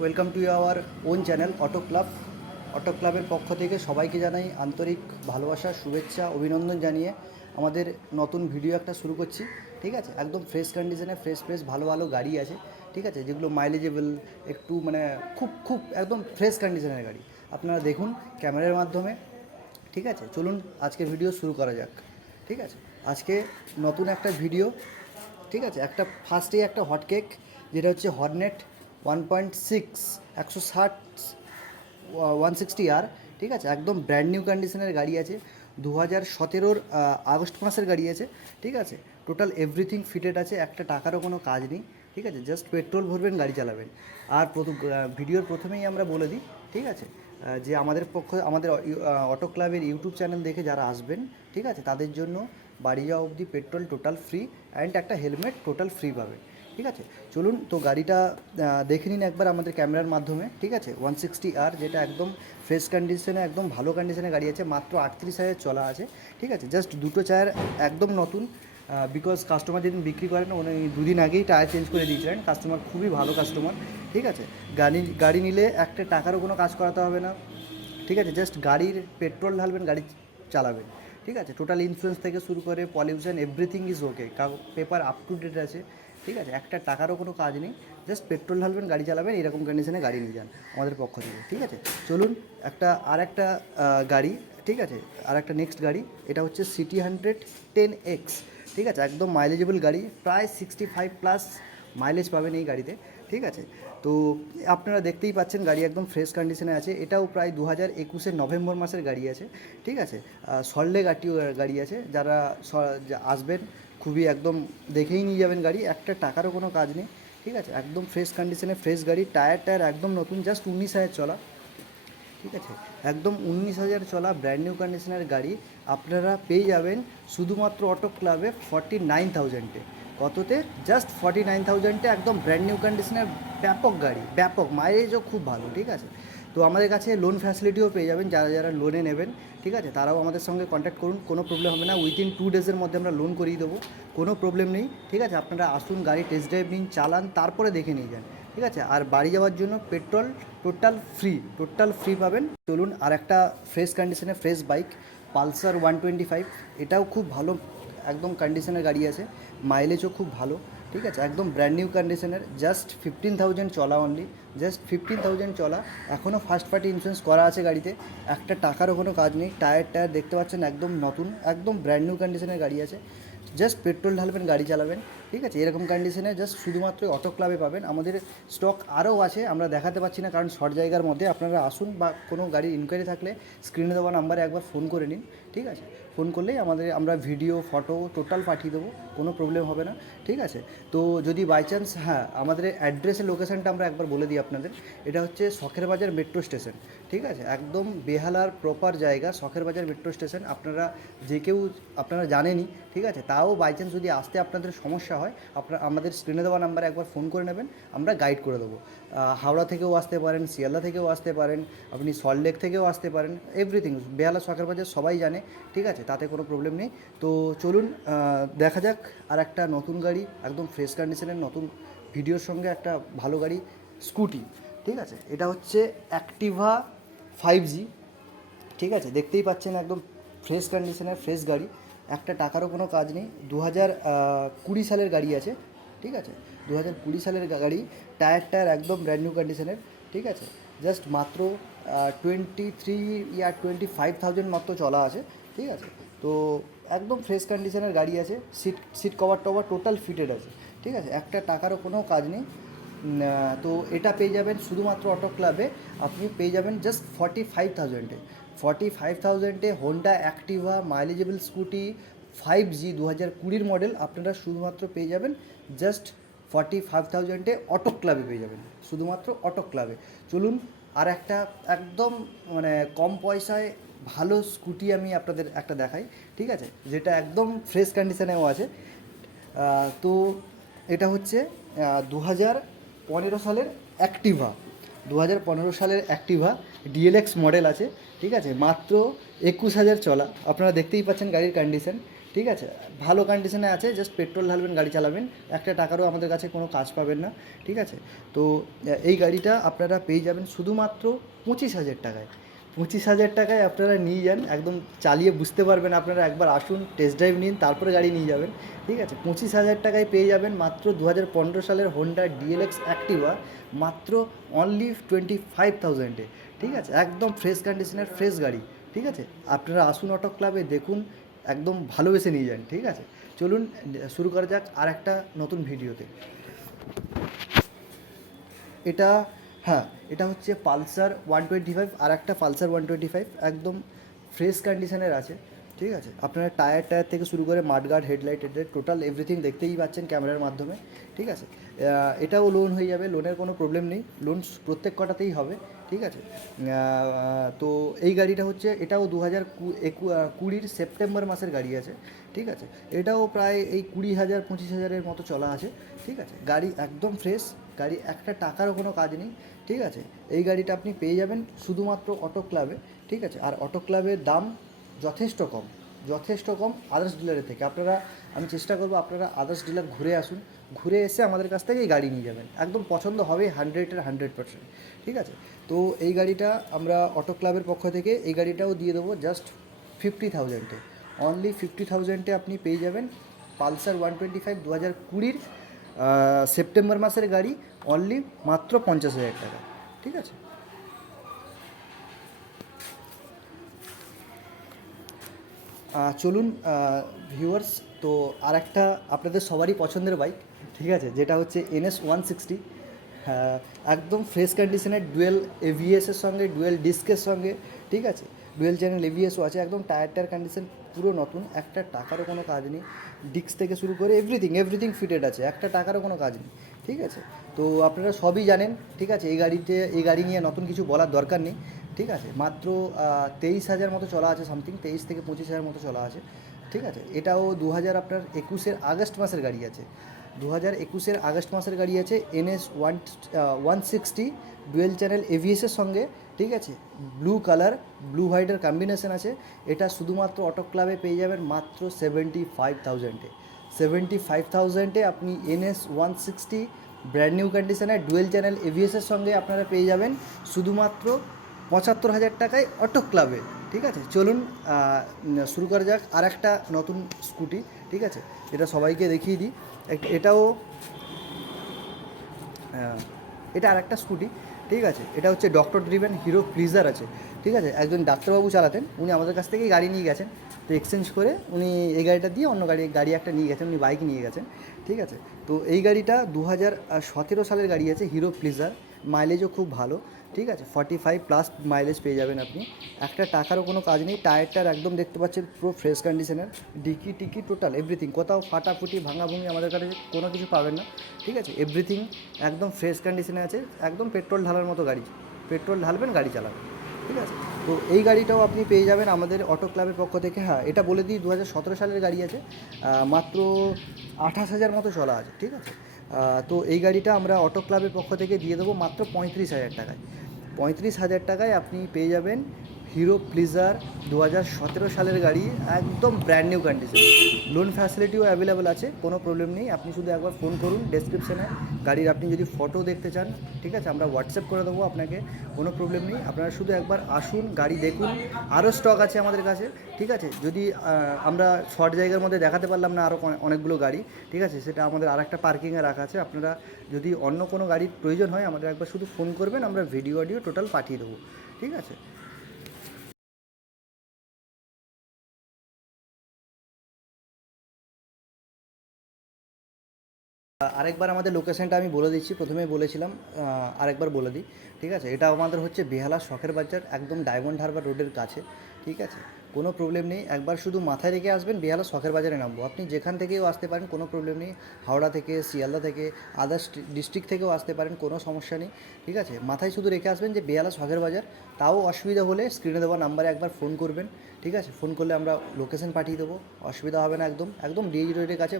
Welcome to our own channel auto club. Auto ক্লাবের পক্ষ থেকে সবাইকে জানাই আন্তরিক ভালোবাসা, শুভেচ্ছা, অভিনন্দন জানিয়ে আমাদের নতুন ভিডিও একটা শুরু করছি। ঠিক আছে, একদম ফ্রেশ কন্ডিশনে ফ্রেশ ভালো ভালো গাড়ি আছে। ঠিক আছে, যেগুলো মাইলেজেবল, একটু মানে খুব একদম ফ্রেশ কন্ডিশনের গাড়ি আপনারা দেখুন ক্যামেরার মাধ্যমে। ঠিক আছে, চলুন আজকে ভিডিও শুরু করা যাক। ঠিক আছে, আজকে নতুন একটা ভিডিও। ঠিক আছে, একটা ফার্স্টেই একটা হট কেক, যেটা হচ্ছে হর্নেট 1.6 160 160R। ঠিক আছে, একদম ব্র্যান্ড নিউ কন্ডিশনের গাড়ি আছে, 2017 আগস্ট মাসের গাড়ি আছে। ঠিক আছে, টোটাল এভরিথিং ফিটেড আছে, একটা টাকারও কোনো কাজ নেই। ঠিক আছে, জাস্ট পেট্রোল ভরবেন, গাড়ি চালাবেন। আর ভিডিওর প্রথমেই আমরা বলে দিই, ঠিক আছে, যে আমাদের অটো ক্লাবের ইউটিউব চ্যানেল দেখে যারা আসবেন, ঠিক আছে, তাদের জন্য বাড়ি যাওয়া অবধি পেট্রোল টোটাল ফ্রি অ্যান্ড একটা হেলমেট টোটাল ফ্রি পাবে। ঠিক আছে, চলুন তো গাড়িটা দেখে নিন একবার আমাদের ক্যামেরার মাধ্যমে। ঠিক আছে, 160R, যেটা একদম ফ্রেশ কন্ডিশনে, একদম ভালো কন্ডিশনে গাড়ি আছে, মাত্র 38,000 চলা আছে। ঠিক আছে, জাস্ট দুটো টায়ার একদম নতুন, বিকজ কাস্টমার যেদিন বিক্রি করেন উনি দুদিন আগেই টায়ার চেঞ্জ করে দিয়েছিলেন। কাস্টমার খুবই ভালো কাস্টমার। ঠিক আছে, গাড়ি নিলে একটা টাকারও কোনো কাজ করাতে হবে না। ঠিক আছে, জাস্ট গাড়ির পেট্রোল ঢালবেন, গাড়ি চালাবেন। ঠিক আছে, টোটাল ইন্স্যুরেন্স থেকে শুরু করে pollution everything is okay, paper up to date আছে। ঠিক আছে, একটা টাকারও কোনো কাজ নেই, জাস্ট পেট্রোল ঢালবেন, গাড়ি চালাবেন, এরকম কন্ডিশনে গাড়ি নিয়ে যান আমাদের পক্ষ থেকে। ঠিক আছে, চলুন আর একটা গাড়ি। ঠিক আছে, আর একটা নেক্সট গাড়ি, এটা হচ্ছে সিটি 110X। ঠিক আছে, একদম মাইলেজেবল গাড়ি, প্রায় 65+ মাইলেজ পাবেন এই গাড়িতে। ঠিক আছে, তো আপনারা দেখতেই পাচ্ছেন গাড়ি একদম ফ্রেশ কন্ডিশনে আছে। এটাও প্রায় 2021 নভেম্বর মাসের গাড়ি আছে। ঠিক আছে, সল্টলেক গাড়ি আছে। যারা আসবেন খুবই একদম দেখেই নিয়ে যাবেন গাড়ি, একটা টাকারও কোনো কাজ নেই। ঠিক আছে, একদম ফ্রেশ কন্ডিশনে ফ্রেশ গাড়ি, টায়ার একদম নতুন, জাস্ট 19,000 চলা। ঠিক আছে, একদম 19,000 চলা ব্র্যান্ড নিউ কন্ডিশনের গাড়ি আপনারা পেয়ে যাবেন শুধুমাত্র অটো ক্লাবে 49,000-এ। কততে? জাস্ট 49,000-এ একদম ব্র্যান্ড নিউ কন্ডিশনের ব্যাপক গাড়ি, ব্যাপক মাইলেজও খুব ভালো। ঠিক আছে, তো আমাদের কাছে লোন ফ্যাসিলিটিও পেয়ে যাবেন, যারা যারা লোনে নেবেন। ঠিক আছে, তারাও আমাদের সঙ্গে কন্ট্যাক্ট করুন, কোনো প্রবলেম হবে না। উইদিন 2 ডেজের মধ্যে আমরা লোন করিয়ে দেবো, কোনো প্রবলেম নেই। ঠিক আছে, আপনারা আসুন, গাড়ি টেস্ট ড্রাইভ নিন, চালান, তারপরে দেখে নিয়ে যান। ঠিক আছে, আর বাড়ি যাওয়ার জন্য পেট্রোল টোটাল ফ্রি পাবেন। চলুন আর একটা ফ্রেশ কন্ডিশনে ফ্রেশ বাইক, পালসার 125। এটাও খুব ভালো একদম কন্ডিশনের গাড়ি আছে, মাইলেজও খুব ভালো। ঠিক আছে, একদম ব্র্যান্ড নিউ কন্ডিশনের, জাস্ট 15,000 চলা অনলি, জাস্ট 15,000 চলা। এখনও ফার্স্ট পার্টি ইন্স্যুরেন্স করা আছে গাড়িতে, একটা টাকারও কোনো কাজ নেই। টায়ার দেখতে পাচ্ছেন একদম নতুন, একদম ব্র্যান্ড নিউ কন্ডিশনের গাড়ি আছে। জাস্ট পেট্রোল ঢালবেন, গাড়ি চালাবেন। ঠিক আছে, এরকম কন্ডিশনে জাস্ট শুধুমাত্র অটো ক্লাবে পাবেন। আমাদের স্টক আরও আছে, আমরা দেখাতে পাচ্ছি না কারণ শর্ট জায়গার মধ্যে। আপনারা আসুন, বা কোনো গাড়ির ইনকোয়ারি থাকলে স্ক্রিনে দেওয়া নাম্বারে একবার ফোন করে নিন। ঠিক আছে, ফোন করলেই আমরা ভিডিও, ফটো টোটাল পাঠিয়ে দেবো, কোনো প্রবলেম হবে না। ঠিক আছে, তো যদি বাই চান্স, হ্যাঁ, আমাদের অ্যাড্রেসের লোকেশানটা আমরা একবার বলে দিই আপনাদের। এটা হচ্ছে শখের বাজার মেট্রো স্টেশন। ঠিক আছে, একদম বেহালার প্রপার জায়গা, শখের বাজার মেট্রো স্টেশন। আপনারা জানেনই। ঠিক আছে, তাও বাই চান্স যদি আসতে আপনাদের সমস্যা হয়, আমাদের স্ক্রিনে দেওয়া নাম্বারে একবার ফোন করে নেবেন, আমরা গাইড করে দেবো। হাওড়া থেকেও আসতে পারেন, শিয়ালদা থেকেও আসতে পারেন, আপনি সল্টলেক থেকেও আসতে পারেন, এভরিথিং বেহালা শখের বাজার সবাই জানে। ঠিক আছে, তাতে কোনো প্রবলেম নেই। তো চলুন দেখা যাক আর একটা নতুন গাড়ি, একদম ফ্রেশ কন্ডিশনের নতুন ভিডিওর সঙ্গে একটা ভালো গাড়ি, স্কুটি। ঠিক আছে, এটা হচ্ছে অ্যাক্টিভা 5G। ঠিক আছে, দেখতেই পাচ্ছেন একদম ফ্রেশ কন্ডিশনের ফ্রেশ গাড়ি, একটা টাকারও কোনো কাজ নেই। 2020 সালের গাড়ি আছে। ঠিক আছে, 2020 সালের গাড়ি, টায়ার একদম ব্র্যান্ড নিউ কন্ডিশনের। ঠিক আছে, জাস্ট মাত্র 25,000 মাত্র চলা আছে। ঠিক আছে, তো একদম ফ্রেশ কন্ডিশনের গাড়ি আছে, সিট কভার টভার টোটাল ফিটেড আছে। ঠিক আছে, একটা টাকারও কোনো কাজ নেই। তো এটা পেয়ে যাবেন শুধুমাত্র অটো ক্লাবে, আপনি পেয়ে যাবেন জাস্ট 45,000-এ হোন্ডা অ্যাক্টিভা মাইলেজেবল স্কুটি 5G 2020 মডেল আপনারা শুধুমাত্র পেয়ে যাবেন জাস্ট 45,000-এ অটো ক্লাবে পেয়ে যাবেন, শুধুমাত্র অটো ক্লাবে। চলুন আর একটা একদম মানে কম পয়সায় ভালো স্কুটি আমি আপনাদের একটা দেখাই। ঠিক আছে, যেটা একদম ফ্রেশ কন্ডিশনেও আছে। তো এটা হচ্ছে 2015 সালের অ্যাক্টিভা, 2015 সালের অ্যাক্টিভা ডিএলএক্স মডেল আছে। ঠিক আছে, মাত্র 21,000 চলা, আপনারা দেখতেই পাচ্ছেন গাড়ির কন্ডিশন। ঠিক আছে, ভালো কন্ডিশনে আছে, জাস্ট পেট্রোল ঢালবেন গাড়ি চালাবেন, একটা টাকারও আমাদের কাছে কোনো কাজ পাবেন না। ঠিক আছে, তো এই গাড়িটা আপনারা পেয়ে যাবেন শুধুমাত্র 25,000 টাকায়। 25,000 টাকায় আপনারা নিয়ে যান, একদম চালিয়ে বুঝতে পারবেন, আপনারা একবার আসুন, টেস্ট ড্রাইভ নিন, তারপরে গাড়ি নিয়ে যাবেন। ঠিক আছে, 25,000 টাকায় পেয়ে যাবেন মাত্র 2015 সালের হোন্ডা ডিএলএক্স অ্যাক্টিভা, মাত্র অনলি 25,000-এ। ঠিক আছে, একদম ফ্রেশ কন্ডিশনের ফ্রেশ গাড়ি। ঠিক আছে, আপনারা আসুন অটো ক্লাবে, দেখুন, একদম ভালোবেসে নিয়ে যান। ঠিক আছে, চলুন শুরু করা যাক আর একটা নতুন ভিডিওতে। এটা, হ্যাঁ, এটা হচ্ছে পালসার 125, আর একটা পালসার 125 একদম ফ্রেশ কন্ডিশনের আছে। ঠিক আছে, আপনারা টায়ার থেকে শুরু করে মাডগার্ড, হেডলাইট টোটাল এভরিথিং দেখতেই পাচ্ছেন ক্যামেরার মাধ্যমে। ঠিক আছে, এটাও লোন হয়ে যাবে, লোনের কোনো প্রবলেম নেই, লোন প্রত্যেক কটাতেই হবে। ঠিক আছে, তো এই গাড়িটা হচ্ছে, এটাও 2020 সেপ্টেম্বর মাসের গাড়ি আছে। ঠিক আছে, এটাও প্রায় এই 20,000 25,000-এর মতো চলা আছে। ঠিক আছে, গাড়ি একদম ফ্রেশ, গাড়ি একটা টাকারও কোনো কাজ নেই। ঠিক আছে, এই গাড়িটা আপনি পেয়ে যাবেন শুধুমাত্র অটো ক্লাবে। ঠিক আছে, আর অটো ক্লাবের দাম যথেষ্ট কম, যথেষ্ট কম আদার্স ডিলারের থেকে। আমি চেষ্টা করবো আপনারা আদার্স ডিলার ঘুরে আসুন, ঘুরে এসে আমাদের কাছ থেকে এই গাড়ি নিয়ে যাবেন, একদম পছন্দ হবে 100%। ঠিক আছে, তো এই গাড়িটা আমরা অটো ক্লাবের পক্ষ থেকে এই গাড়িটাও দিয়ে দেবো জাস্ট 50,000-এ, অনলি 50,000-এ আপনি পেয়ে যাবেন পালসার 125 2020 সেপ্টেম্বর মাসের গাড়ি, অনলি মাত্র 50,000 টাকা। ঠিক আছে, চলুন ভিউয়ার্স, তো আর একটা আপনাদের সবারই পছন্দের বাইক, ঠিক আছে, যেটা হচ্ছে NS 160। একদম ফ্রেশ কন্ডিশনের ডুয়েল এভিএসের সঙ্গে, ডুয়েল ডিস্কের সঙ্গে। ঠিক আছে, ডুয়েল চ্যানেল এভিএসও আছে, একদম টায়ার কন্ডিশন পুরো নতুন, একটা টাকারও কোনো কাজ নেই, ডিস্ক থেকে শুরু করে এভরিথিং ফিটেড আছে, একটা টাকারও কোনো কাজ নেই। ঠিক আছে, তো আপনারা সবই জানেন। ঠিক আছে, এই গাড়ি নিয়ে নতুন কিছু বলার দরকার নেই। ঠিক আছে, মাত্র 23,000 মতো চলা আছে, সামথিং 23 থেকে 25,000 মতো চলা আছে। ঠিক আছে, এটাও 2021 আগস্ট মাসের গাড়ি আছে, 2021 আগস্ট মাসের গাড়ি আছে। NS 160 ডুয়েল চ্যানেল এভিএসের সঙ্গে। ঠিক আছে, ব্লু কালার, ব্লু হোয়াইটের কম্বিনেশন আছে। এটা শুধুমাত্র অটো ক্লাবে পেয়ে যাবেন মাত্র 75,000-এ। 75,000-এ আপনি NS 160 ব্র্যান্ড নিউ কন্ডিশনে ডুয়েল চ্যানেল এভিএসের সঙ্গে আপনারা পেয়ে যাবেন শুধুমাত্র 75,000 টাকায় অটো ক্লাবে। ঠিক আছে, চলুন শুরু করা যাক আর একটা নতুন স্কুটি। ঠিক আছে, এটা সবাইকে দেখিয়ে দিই। এটাও এটা আর একটা স্কুটি। ঠিক আছে, এটা হচ্ছে ডক্টর ড্রিভেন হিরো প্লিজার আছে। ঠিক আছে, একজন ডাক্তারবাবু চালাতেন, উনি আমাদের কাছ থেকেই গাড়ি নিয়ে গেছেন, তো এক্সচেঞ্জ করে উনি এই গাড়িটা দিয়ে অন্য গাড়ি একটা নিয়ে গেছেন, উনি বাইক নিয়ে গেছেন। ঠিক আছে, তো এই গাড়িটা 2017 সালের গাড়ি আছে, হিরো প্লিজার, মাইলেজও খুব ভালো। ঠিক আছে, 45+ মাইলেজ পেয়ে যাবেন আপনি, একটা টাকারও কোনো কাজ নেই, টায়ারটার একদম দেখতে পাচ্ছেন পুরো ফ্রেশ কন্ডিশনের, ডিকি টোটাল এভরিথিং, কোথাও ফাটাফুটি ভাঙাভুঙি আমাদের কাছে কোনো কিছু পাবেন না। ঠিক আছে, এভরিথিং একদম ফ্রেশ কন্ডিশনে আছে, একদম পেট্রোল ঢালার মতো গাড়ি, পেট্রোল ঢালবেন গাড়ি চালাবেন। ঠিক আছে, তো এই গাড়িটাও আপনি পেয়ে যাবেন আমাদের অটো ক্লাবের পক্ষ থেকে। হ্যাঁ, এটা বলে দিই 2017 সালের গাড়ি আছে, মাত্র 28,000 মতো চলা আছে। ঠিক আছে, তো এই গাড়িটা আমরা অটো ক্লাবের পক্ষ থেকে দিয়ে দেবো মাত্র 35,000 টাকায়। 35,000 টাকায় আপনি পেয়ে যাবেন হিরো প্লিজার 2017 সালের গাড়ি, একদম ব্র্যান্ড নিউ কন্ডিশন, লোন ফ্যাসিলিটিও অ্যাভেলেবেল আছে, কোনো প্রবলেম নেই। আপনি শুধু একবার ফোন করুন, ডেসক্রিপশানে গাড়ির আপনি যদি ফটো দেখতে চান, ঠিক আছে, আমরা হোয়াটসঅ্যাপ করে দেবো আপনাকে, কোনো প্রবলেম নেই। আপনারা শুধু একবার আসুন, গাড়ি দেখুন, আরও স্টক আছে আমাদের কাছে। ঠিক আছে, যদি আমরা শর্ট জায়গার মধ্যে দেখাতে পারলাম না আরও অনেকগুলো গাড়ি, ঠিক আছে, সেটা আমাদের আর একটা পার্কিংয়ে রাখা আছে। আপনারা যদি অন্য কোনো গাড়ির প্রয়োজন হয় আমাদের একবার শুধু ফোন করবেন, আমরা ভিডিও অডিও টোটাল পাঠিয়ে দেবো। ঠিক আছে, আরেকবার আমাদের লোকেশানটা আমি বলে দিচ্ছি, প্রথমেই বলেছিলাম, আরেকবার বলে দিই। ঠিক আছে, এটা আমাদের হচ্ছে বেহালা শখের বাজার, একদম ডায়মন্ড হারবার রোডের কাছে। ঠিক আছে, কোনো প্রবলেম নেই, একবার শুধু মাথায় রেখে আসবেন বেহালা শখের বাজারে নামবো, আপনি যেখান থেকেও আসতে পারেন, কোনো প্রবলেম নেই, হাওড়া থেকে, শিয়ালদা থেকে, আদার্স ডিস্ট্রিক্ট থেকেও আসতে পারেন, কোনো সমস্যা নেই। ঠিক আছে, মাথায় শুধু রেখে আসবেন যে বেহালা শখের বাজার, তাও অসুবিধা হলে স্ক্রিনে দেওয়া নাম্বারে একবার ফোন করবেন। ঠিক আছে, ফোন করলে আমরা লোকেশন পাঠিয়ে দেবো, অসুবিধা হবে না, একদম ডিএজি রোডের কাছে,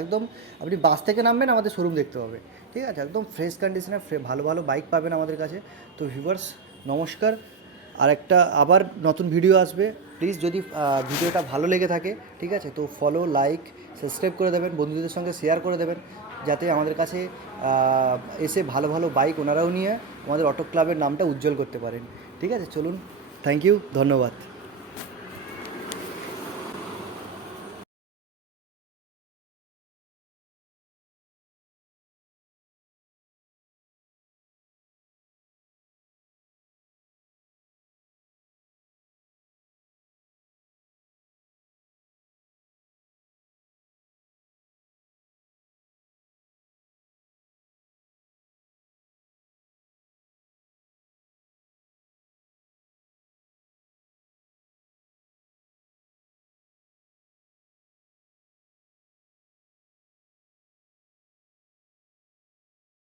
একদম আপনি বাস থেকে নামবেন আমাদের শোরুম দেখতে পাবে। ঠিক আছে, একদম ফ্রেশ কন্ডিশনে ভালো ভালো বাইক পাবেন আমাদের কাছে। তো ভিউয়ার্স, নমস্কার, আর একটা আবার নতুন ভিডিও আসবে। প্লিজ যদি ভিডিওটা ভালো লেগে থাকে, ঠিক আছে, তো ফলো, লাইক, সাবস্ক্রাইব করে দেবেন, বন্ধুদের সঙ্গে শেয়ার করে দেবেন, যাতে আমাদের কাছে এসে ভালো ভালো বাইক ওনারাও নিয়ে আমাদের অটো ক্লাবের নামটা উজ্জ্বল করতে পারেন। ঠিক আছে, চলুন, থ্যাংক ইউ, ধন্যবাদ।